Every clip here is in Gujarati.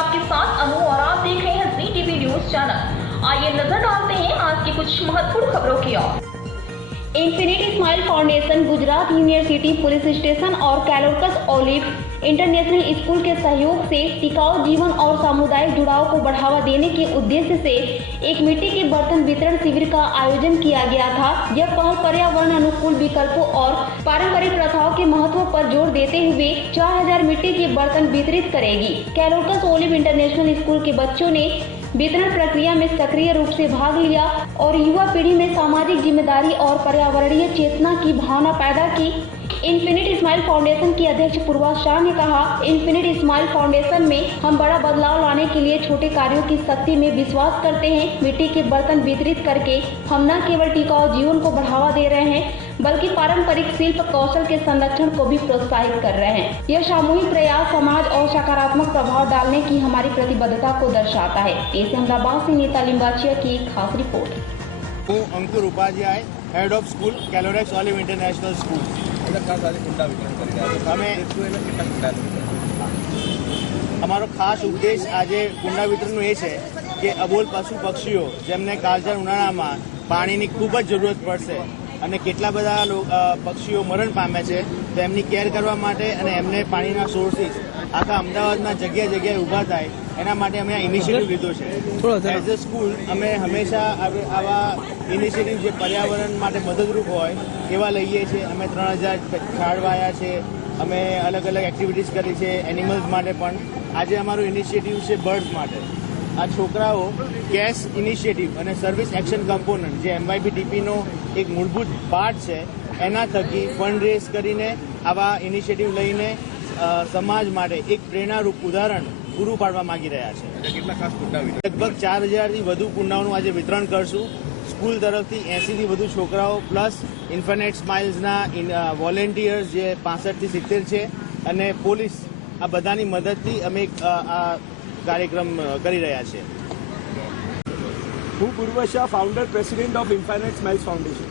आपके साथ अनु और आप देख रहे हैं जी टीवी न्यूज चैनल। आइए नजर डालते हैं आज की कुछ महत्वपूर्ण खबरों की ओर। Infinity smile foundation, Gujarat university police station और कैलोरकस ओलिव इंटरनेशनल स्कूल के सहयोग से टिकाऊ जीवन और सामुदायिक जुड़ाव को बढ़ावा देने के उद्देश्य से एक मिट्टी के बर्तन वितरण शिविर का आयोजन किया गया था। यह पहल पर्यावरण अनुकूल विकल्पों और पारंपरिक प्रथाओं के महत्व पर जोर देते हुए 4000 मिट्टी के बर्तन वितरित करेगी। कैलोरकस ओलिव इंटरनेशनल स्कूल के बच्चों ने वितरण प्रक्रिया में सक्रिय रूप से भाग लिया और युवा पीढ़ी में सामाजिक जिम्मेदारी और पर्यावरणीय चेतना की भावना पैदा की। इन्फिनिटी स्माइल फाउंडेशन की अध्यक्ष पूर्वा शाह ने कहा, इन्फिनिटी स्माइल फाउंडेशन में हम बड़ा बदलाव लाने के लिए छोटे कार्यों की शक्ति में विश्वास करते हैं। मिट्टी के बर्तन वितरित करके हम न केवल टिकाऊ जीवन को बढ़ावा दे रहे हैं बल्कि पारंपरिक शिल्प कौशल के संरक्षण को भी प्रोत्साहित कर रहे हैं। यह सामूहिक प्रयास समाज और सकारात्मक प्रभाव डालने की हमारी प्रतिबद्धता को दर्शाता है। इस अहमदाबाद से नीता लिंबाचिया की एक खास रिपोर्ट। હું Ankur Upadhyay, head of school Calorex Olive International School. અમે અમારો ખાસ ઉદ્દેશ આજે કુંડા વિતરણનો એ છે કે અબોલ પશુ પક્ષીઓ જેમને કાળઝાળ ઉનાળામાં પાણીની ખૂબ જ જરૂરત પડશે અને કેટલા બધા પક્ષીઓ મરણ પામે છે તો એમની કેર કરવા માટે અને એમને પાણીના સોર્સિસ આખા અમદાવાદમાં જગ્યાએ જગ્યાએ ઊભા થાય એના માટે અમે આ ઇનિશિયેટિવ લીધો છે। એઝ અ સ્કૂલ અમે હંમેશા આવા ઇનિશિયેટિવ જે પર્યાવરણ માટે મદદરૂપ હોય એવા લઈએ છીએ। અમે 3000 ઝાડ વાયા છે, અમે અલગ અલગ એક્ટિવિટીઝ કરી છે એનિમલ્સ માટે પણ। આજે અમારું ઇનિશિયેટિવ છે બર્ડ્સ માટે। આ છોકરાઓ કેશ ઇનિશિયેટિવ અને સર્વિસ એક્શન કમ્પોનન્ટ જે MYBDPનો એક મૂળભૂત પાર્ટ છે એના થકી ફંડ રેઝ કરીને આવા ઇનિશિયેટિવ લઈને સમાજ માટે એક પ્રેરણારૂપ ઉદાહરણ પૂરું પાડવા માંગી રહ્યા છે। કેટલા ખાસ કુંડા લગભગ 4000થી વધુ કુંડાઓનું આજે વિતરણ કરશું। સ્કૂલ તરફથી 80થી વધુ છોકરાઓ પ્લસ ઇન્ફિનિટી સ્માઇલ્સના વોલેન્ટિયર્સ જે 65થી 70 છે અને પોલીસ આ બધાની મદદથી અમે આ કાર્યક્રમ કરી રહ્યા છે। હું પૂર્વ Shah, founder president of infinity smiles foundation.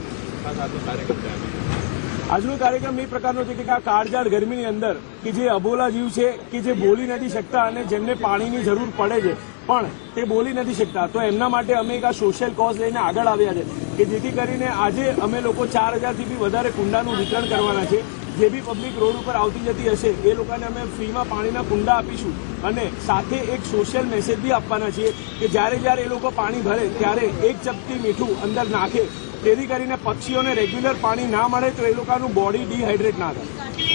આજનો કાર્યક્રમ એ પ્રકારનો છે કે આ કાળઝાળ ગરમીની અંદર કે જે અબોલા જીવ છે કે જે બોલી નથી શકતા અને જેમને પાણીની જરૂર પડે છે પણ તે બોલી નથી શકતા, તો એમના માટે અમે એક આ સોશિયલ કોઝ લઈને આગળ આવ્યા છે કે જેથી કરીને આજે અમે લોકો 4000થી બી વધારે કુંડાનું વિતરણ કરવાના છે। જે બી પબ્લિક રોડ ઉપર આવતી જતી હશે એ લોકોને અમે ફ્રીમાં પાણીના કુંડા આપીશું અને સાથે એક સોશિયલ મેસેજ બી આપવાના છીએ કે જ્યારે એ લોકો પાણી ભરે ત્યારે એક ચપટી મીઠું અંદર નાખે જેથી કરીને પક્ષીઓને રેગ્યુલર પાણી ના મળે તો એ લોકોનું બોડી ડિહાઇડ્રેટ ના થાય।